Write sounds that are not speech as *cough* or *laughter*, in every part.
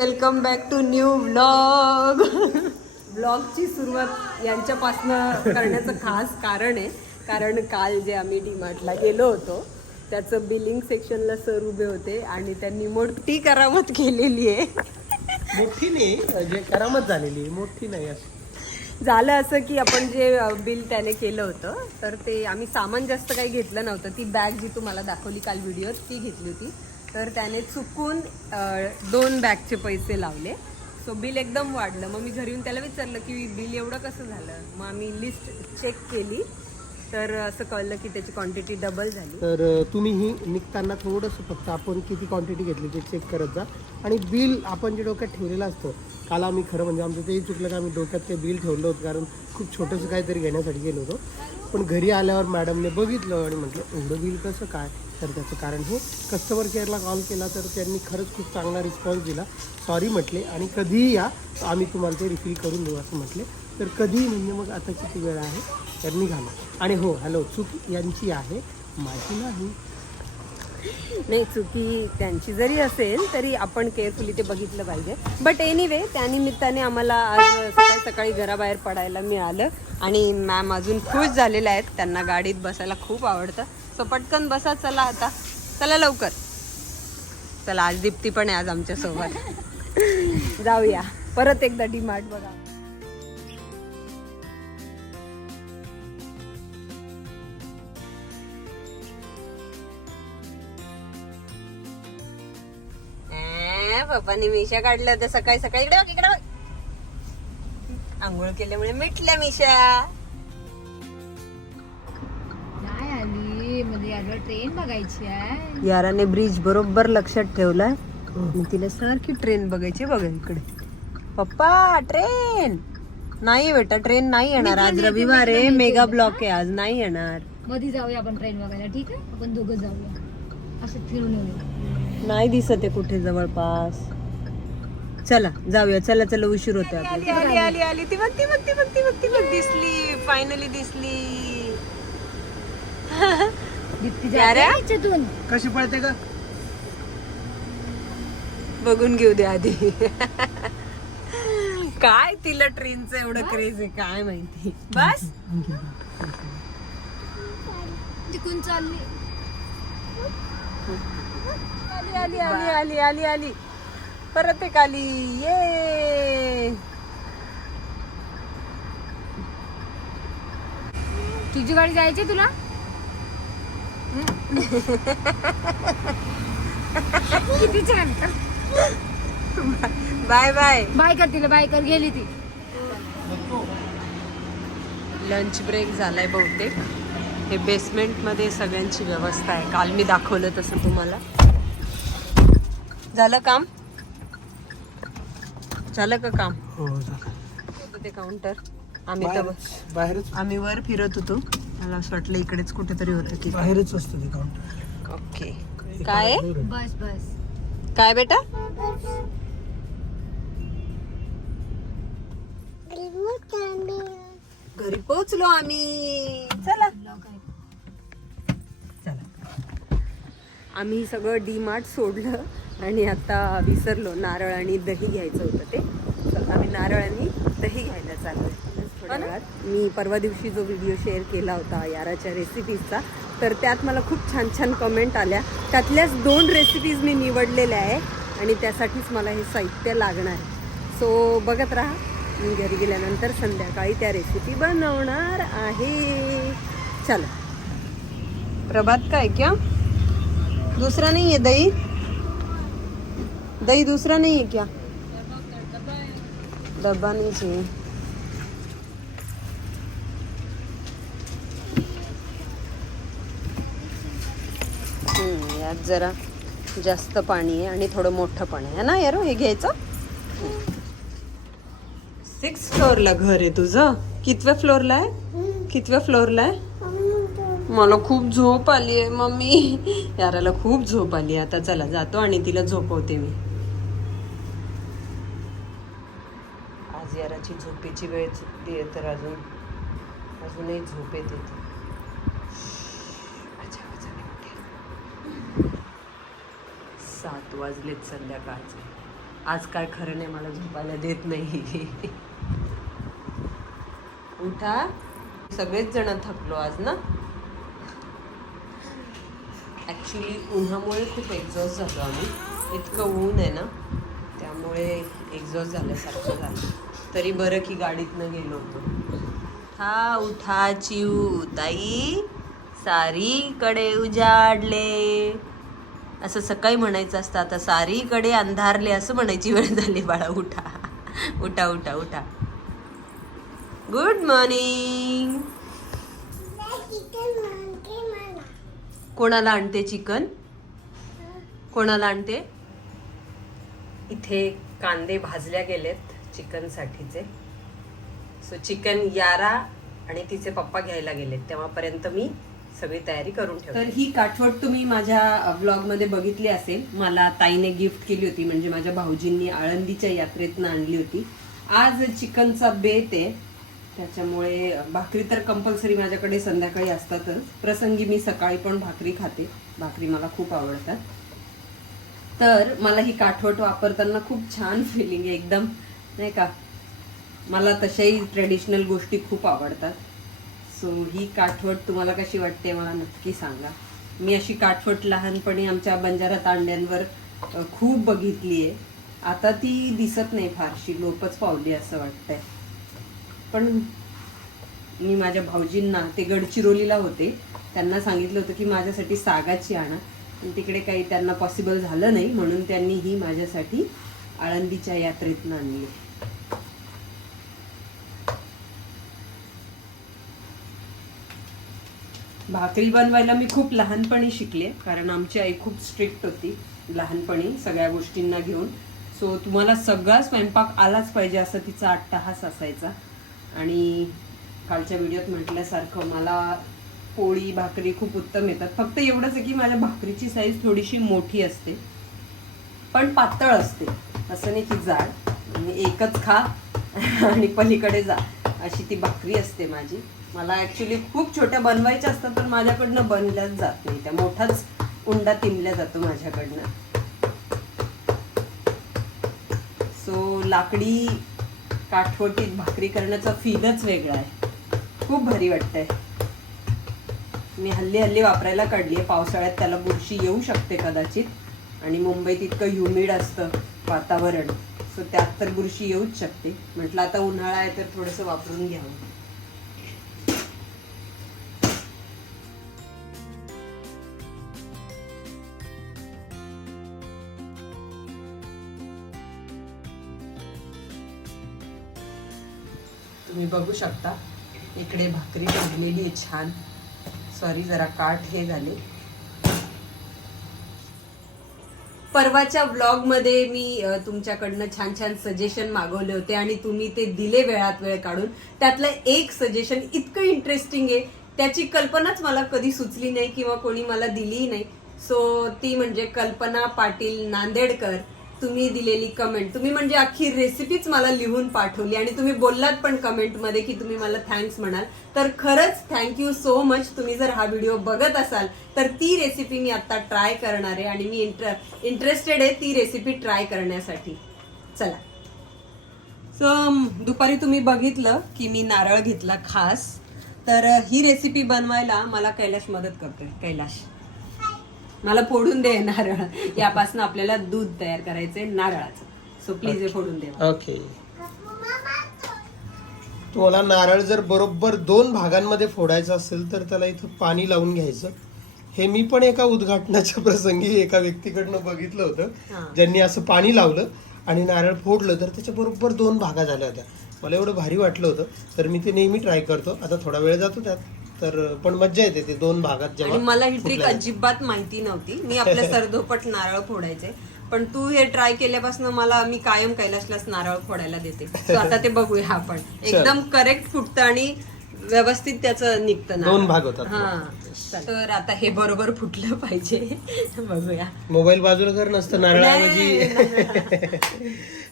Welcome back to new blog ब्लॉगची सुरुवात यांच्यापासनं करण्याचं खास कारण आहे. कारण काल जे आम्ही डीमार्टला गेलो होतो त्याचं बिलिंग सेक्शनला सर उभे होते आणि त्यांनी मोठी करामत केलेली आहे. मोठी नाही म्हणजे करामत झालेली आहे, मोठी नाही अशी. झालं असं की आपण जे बिल त्याने केलं होतं तर ते आम्ही सामान जास्त काही घेतलं नव्हतं. ती बॅग जी तुम्हाला दाखवली काल व्हिडिओत ती घेतली होती. तर त्याने चुकून दोन बॅगचे पैसे लावले. सो बिल एकदम वाढलं. मग मी घरी येऊन त्याला विचारलं की बिल एवढं कसं झालं? मग आम्ही लिस्ट चेक केली. तर असं कळलं की त्याची क्वांटिटी डबल झाली. तर तुम्ही ही निघताना थोडंसं फक्त आपण किती क्वांटिटी घेतली ते चेक करत जा. आणि बिल आपण जे डोक्यात ठेवलेलं असतं काल आम्ही खरं म्हणजे आमचं तेही चुकलं की आम्ही डोक्यात ते बिल ठेवलं होतं कारण खूप छोटंसं काहीतरी घेण्यासाठी गेलो होतो. पण घरी आल्यावर मॅडमने बघितलं आणि म्हटलं एवढं बिल कसं काय? तर त्याचं कारण हे कस्टमर केअरला कॉल केला तर त्यांनी खरंच खूप चांगला रिस्पॉन्स दिला. सॉरी म्हटले आणि कधीही या आम्ही तुम्हाला ते रिफिल करून देऊ असं म्हटले. तर कधीही म्हणजे मग आता किती वेळ आहे? तर निघाला आणि हो हॅलो चूक यांची आहे माझी नाही. नाही चुकी त्यांची जरी असेल तरी आपण केअरफुली ते बघितलं पाहिजे. बट एनिवे त्यानिमित्ताने आम्हाला आज सकाळी सकाळी घराबाहेर पडायला मिळालं. आणि मॅम अजून खुश झालेल्या आहेत. त्यांना गाडीत बसायला खूप आवडतं. सो पटकन बसा चला आता. चला लवकर. चला आज दीप्ती पण आहे आज आमच्यासोबत. जाऊया. परत एकदा डीमार्ट बघा. पप्पानी मिशा काढल्या होत्या. सकाळी सकाळी इकडे इकडे आंघोळ केल्यामुळे मिटल्या मिशा. ट्रेन बघायची आहे. याराने ब्रिज बरोबर लक्षात ठेवलाय. तिला सारखी ट्रेन बघायची बघा इकडे. पप्पा ट्रेन नाही बेटा ट्रेन नाही येणार. आज रविवार आहे. मेगा ब्लॉक आहे. आज नाही येणार. मध्ये जाऊया आपण ट्रेन बघायला ठीक आहे? आपण दोघं जाऊया. असं फिरून येऊया. नाही दिसत आहे कुठे जवळपास. चला जाऊया. चला चला उशीर होतोय आपल्याला. आली आली आली ती बघ ती बघ ती बघ ती बघ ती बघ. दिसली. फायनली दिसली. *laughs* दीप्ती याऱ्या? जाते याच्यातून. कशी पळते का बघून घेऊ दे आधी. काय तिला ट्रेनचं एवढं क्रेज आहे काय माहिती. बस. तिकून चालली. आली आली आली आली आली आली. परत एक आली. ये. तुझी गाडी जायची तुला? *laughs* किती छान. Bye bye. बाय कर तिला बाय कर गेली ती. लंच ब्रेक झालाय बहुतेक. हे बेसमेंटमध्ये सगळ्यांची व्यवस्था आहे. काल मी दाखवलं तसं तुम्हाला. झालं काम? झालं का काम? हो होतं ते काउंटर आम्ही तर आम्ही वर फिरत होतो. मला असं वाटलं इकडेच कुठेतरी होतं की बाहेरच असतं ते काउंटर ओके. काय? बस बस. काय बेटा? घरी पोहोचलो आम्ही. चला. चला. आम्ही सगळं डी मार्ट सोडलं आणि आता विसरलो. नारळ आणि दही घ्यायचं होतं ते. तर आम्ही नारळ आणि दही घ्यायला चाललोय. हो थोड्या मी परवा दिवशी जो व्हिडिओ शेअर केला होता याराच्या रेसिपीजचा तर त्यात मला खूप छान छान कमेंट आल्या. त्यातल्याच दोन रेसिपीज मी निवडलेल्या आहे आणि त्यासाठीच मला हे साहित्य लागणार. आहे सो बघत राहा. मी घरी गेल्यानंतर संध्याकाळी त्या रेसिपी बनवणार आहे. चला. प्रभात काय क्या? दुसरा नाही आहे दही? दही दुसरा नाही आहे क्या? डब्बा नाही चाहिए आज यात जरा जास्त पाणी आहे आणि थोडं मोठं पण आहे. ना यारो? हे घ्यायचं? सिक्स फ्लोअरला घर आहे तुझं. कितव्या फ्लोअरला आहे? कितव्या फ्लोअरला आहे? मला खूप झोप आली आहे मम्मी. याराला खूप झोप आली आहे. आता चला जातो आणि तिला झोपवते मी. आज याराची झोपेची वेळ चुकली आहे तर अजून अजूनही झोप येते ती. अच्छा, अच्छा, मी उठे. सात वाजलेत संध्याकाळचे. आज काय खरं नाही मला झोपायला देत नाही. उठा. सगळेच जण थकलो आज ना? ॲक्च्युली उन्हामुळे खूप एक्झॉस्ट झालो आम्ही. इतकं ऊन आहे ना त्यामुळे एक्झॉस्ट झाल्यासारखं झालं. तरी बरं की गाडीतनं गेलो होतो. हा उठा चिऊ. ताई सारीकडे उजाडले. असं सकाळी म्हणायचं असतं आता सारीकडे अंधारले असं म्हणायची वेळ झाली बाळा उठा. उठा उठा उठा. गुड मॉर्निंग कोणाला आणते चिकन? कोणाला आणते? इथे कांदे भाजल्या गेलेत चिकनसाठीचे. सो चिकन यारा आणि तिचे पप्पा घ्यायला गेलेत. तेव्हापर्यंत मी सगळी तयारी करून ठेव तर ही काठवट तुम्ही माझ्या ब्लॉगमध्ये बघितली असेल. मला ताईने गिफ्ट केली होती म्हणजे माझ्या भाऊजींनी आळंदीच्या यात्रेतनं आणली होती. आज चिकनचा बेत आहे. त्याच्यामुळे भाकरी तर कंपल्सरी माझ्याकडे संध्याकाळी असतातच. प्रसंगी मी सकाळी पण भाकरी खाते. भाकरी मला खूप आवडतात. तर मला ही काठवट वापरताना खूप छान फिलिंग आहे एकदम. नाही का? मला तशाही ट्रेडिशनल गोष्टी खूप आवडतात. सो ही काठवट तुम्हाला कशी वाटते मला नक्की सांगा. मी अशी काठवट लहानपणी आमच्या बंजारा तांड्यांवर खूप बघितली आहे आता ती दिसत नाही फारशी लोपच पावली असं वाटतंय. पण मी माझ्या भाऊजींना ते गडचिरोलीला होते त्यांना सांगितलं होतं की माझ्यासाठी सागाची आणा. पण तिकडे काही त्यांना पॉसिबल झालं नाही म्हणून त्यांनी ही माझ्यासाठी आळंदीच्या यात्रेतनं आणली. भाकरी बनवायला मी खूप लहानपणी शिकले कारण आमची आई खूप स्ट्रिक्ट होती लहानपणी सगळ्या गोष्टींना घेऊन. सो तुम्हाला सगळा स्वयंपाक आलाच पाहिजे असं तिचा अट्टहास असायचा. आणि कालच्या व्हिडिओत म्हटल्यासारखं मला पोळी भाकरी खूप उत्तम येतात. फक्त एवढंच आहे की माझ्या भाकरीची साईज थोडीशी मोठी असते पण पातळ असते. असं नाही की जाड. एकच खा आणि पलीकडे जा. अशी ती भाकरी असते माझी. मला ॲक्च्युली खूप छोट्या बनवायच्या असतात पण माझ्याकडनं बनल्याच जात नाही. त्या मोठाच उंडा तिमल्या जातो माझ्याकडनं. सो लाकडी काठवटीत भाकरी करण्याचा फीलच वेगळा आहे. खूप भारी वाटतंय. मी हल्ली हल्ली वापरायला काढली आहे पावसाळ्यात त्याला बुरशी येऊ शकते कदाचित. आणि मुंबईत इतकं ह्युमिड असतं वातावरण सो त्यात तर बुरशी येऊच शकते. म्हटलं आता उन्हाळा आहे तर थोडंसं वापरून घ्यावं. तुम्ही बघू शकता. इकडे भाकरी भाजलेली आहे छान. सॉरी जरा काठ हे झाले. परवाच्या व्लॉगमध्ये मी तुमच्याकडनं छान छान सजेशन मागवले होते आणि तुम्ही ते दिले वेळात वेळ काढून. त्यातलं एक सजेशन इतकं इंटरेस्टिंग आहे. त्याची कल्पनाच मला कधी सुचली नाही किंवा कोणी मला दिलीही नाही. सो ती म्हणजे कल्पना पाटील नांदेडकर. तुम्ही दिलेली कमेंट तुम्ही म्हणजे अख्खी रेसिपीच मला लिहून पाठवली आणि तुम्ही बोललात पण कमेंटमध्ये की तुम्ही मला थँक्स म्हणाल. तर खरंच थँक्यू सो मच तुम्ही जर हा व्हिडिओ बघत असाल तर ती रेसिपी मी आत्ता ट्राय करणार आहे आणि मी इंटर इंटरेस्टेड आहे ती रेसिपी ट्राय करण्यासाठी. चला. सो दुपारी तुम्ही बघितलं की मी नारळ घेतला खास. तर ही रेसिपी बनवायला मला कैलाश मदत करतोय. कैलाश. मला फोडून दे नारळ. यापासून आपल्याला दूध तयार करायचंय नारळाचं. सो प्लीज हे फोडून दे ओके तुम्हाला नारळ जर बरोबर दोन भागांमध्ये फोडायचं असेल तर त्याला इथं पाणी लावून घ्यायचं. हे मी पण एका उद्घाटनाच्या प्रसंगी एका व्यक्तीकडनं बघितलं. होतं. ज्यांनी असं पाणी लावलं आणि नारळ फोडलं तर त्याच्या बरोबर दोन भागा झाल्या होत्या. मला एवढं भारी वाटलं होतं तर मी ते नेहमी ट्राय करतो. आता थोडा वेळ जातो त्यात. तर पण मज्जा येते ते दोन भागात आणि जेव्हा मला ही ट्रिक फुटल्या. अजिबात माहिती नव्हती. मी आपल्या *laughs* सरधोपट नारळ फोडायचे. पण तू हे ट्राय केल्यापासून मला मी कायम कैलाशलाच नारळ फोडायला देते. So आता ते बघूया आपण. *laughs* एकदम करेक्ट फुटतं आणि व्यवस्थित त्याचं निघतं. दोन भाग होतात. हा. तर आता हे बरोबर फुटलं पाहिजे. *laughs* बघूया. मोबाईल बाजूला कर नसतं नारळाऐवजी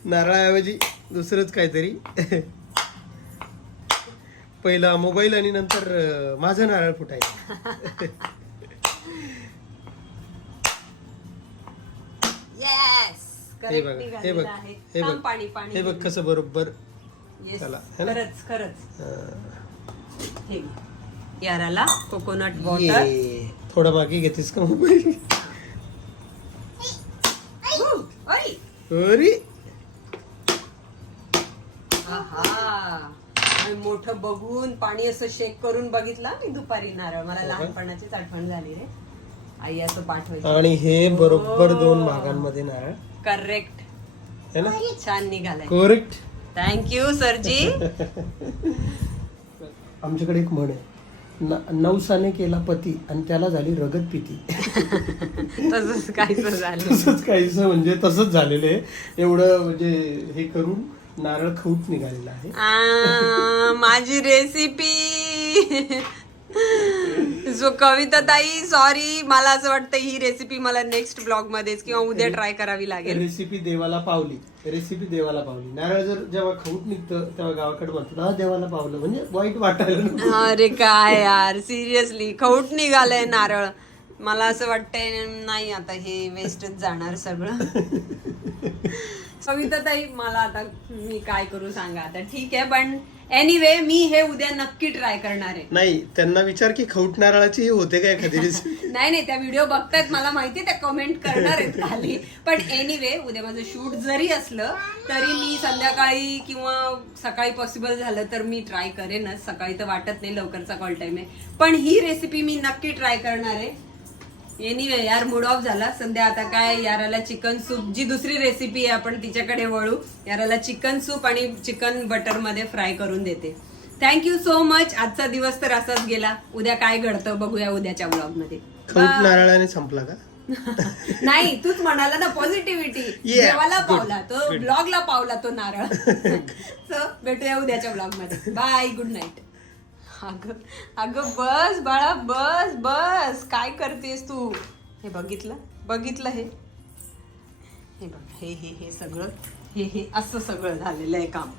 नारळाऐवजी दुसरंच काहीतरी. पहिला मोबाईल आणि नंतर अं, माझं नारळ फुटायचं. *laughs* येस हे बघ हे बघ. हे बघ पाणी पाणी. हे बघ कसं बरोबर Yes, चला, है ना? खरंच खरंच. अं, हे घे. याराला कोकोनट वॉटर ये. थोडं मागे घेतेस का मोबाईल? *laughs* अरे मोठं बघून पाणी असं शेक करून बघितलं मी दुपारी नारळ. मला हो? लहानपणाचीच आठवण झाली रे. आई असं पाठवायची. आणि हे बरोबर हो. दोन भागांमध्ये नारळ. करेक्ट है ना? छान निघालाय. करेक्ट थँक्यू सरजी. *laughs* आमच्याकडे एक म्हण आहे. नवसाने केला पती आणि त्याला झाली रगत पिती. *laughs* तसंच काहीच झालं. तसंच काहीच म्हणजे तसंच झालेलं आहे. एवढं म्हणजे हे करून नारळ खऊट निघालेला आहे. आ, माझी रेसिपी सो कविता ताई सॉरी मला असं वाटतं ही रेसिपी मला नेक्स्ट ब्लॉग मध्येच किंवा उद्या ट्राय करावी लागेल. रेसिपी देवाला पावली. रेसिपी देवाला पावली. नारळ जर जेव्हा खऊट निघतं तेव्हा गावाकडे म्हणतात हा देवाला पावलं. म्हणजे वाईट वाटायला नको. अरे काय यार सिरियसली खौट निघालंय नारळ. मला असं वाटतंय नाही आता हे वेस्टच जाणार सगळं. *laughs* कविता ताई मला आता मी काय करू सांगा. आता ठीक आहे पण एनिवे मी हे उद्या नक्की ट्राय करणार आहे. नाही त्यांना विचार की खऊट नारळाची ही होते का एखादी *laughs* नाही नाही त्या व्हिडिओ बघतायत मला माहिती त्या कमेंट करणार आहेत खाली. पण एनिवे उद्या माझं शूट जरी असलं तरी मी संध्याकाळी किंवा सकाळी पॉसिबल झालं तर मी ट्राय करेनच. सकाळी तर वाटत नाही लवकरचा कॉल टाइम आहे. पण ही रेसिपी मी नक्की ट्राय करणार आहे. एनिवे यार मूड ऑफ झाला. सध्या आता काय? याराला चिकन सूप जी दुसरी रेसिपी आहे आपण तिच्याकडे वळू. याराला चिकन सूप आणि चिकन बटरमध्ये फ्राय करून देते. थँक्यू सो मच आजचा दिवस तर असाच गेला. उद्या काय घडतं बघूया उद्याच्या ब्लॉगमध्ये. नारळाने संपला का? *laughs* नाही तूच म्हणाला ना पॉझिटिव्हिटी देवाला पावला. तो ब्लॉगला पावला तो नारळ. *laughs* *laughs* सो भेटूया उद्याच्या ब्लॉगमध्ये. बाय गुड नाईट अगं अगं बस बाळा बस बस. काय करतेस तू? हे बघितलं? बघितलं हे? हे बघ हे हे हे सगळं हे हे असं सगळं झालेलं आहे काम.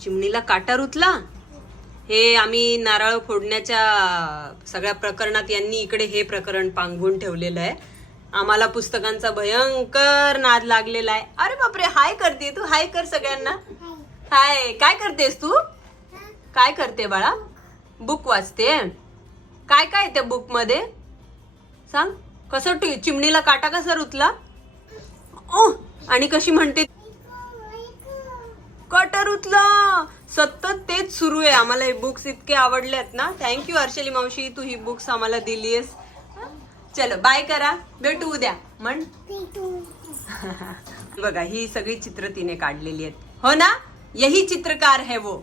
चिमणीला काटा रुतला. हे आम्ही नारळ फोडण्याच्या सगळ्या प्रकरणात यांनी इकडे हे प्रकरण पांगवून ठेवलेलं आहे. आम्हाला पुस्तकांचा भयंकर नाद लागलेला आहे. अरे बापरे हाय करते तू हाय कर सगळ्यांना. हाय काय करतेस तू? काय करते बाळा? बुक वाचते. काय काय त्या बुकमध्ये सांग. कसं तू चिमणीला काटा कसा रुतला? ओ आणि कशी म्हणते? कटर उतला सतत तेच सुरू आहे. आम्हाला हे बुक्स इतके आवडले आहेत ना थँक्यू हर्षली मावशी. तू ही बुक्स आम्हाला दिलीस चलो बाय करा. भेटू उद्या. म्हण. *laughs* बघा ही सगळी चित्र तिने काढलेली आहेत. हो ना? यही चित्रकार है वो.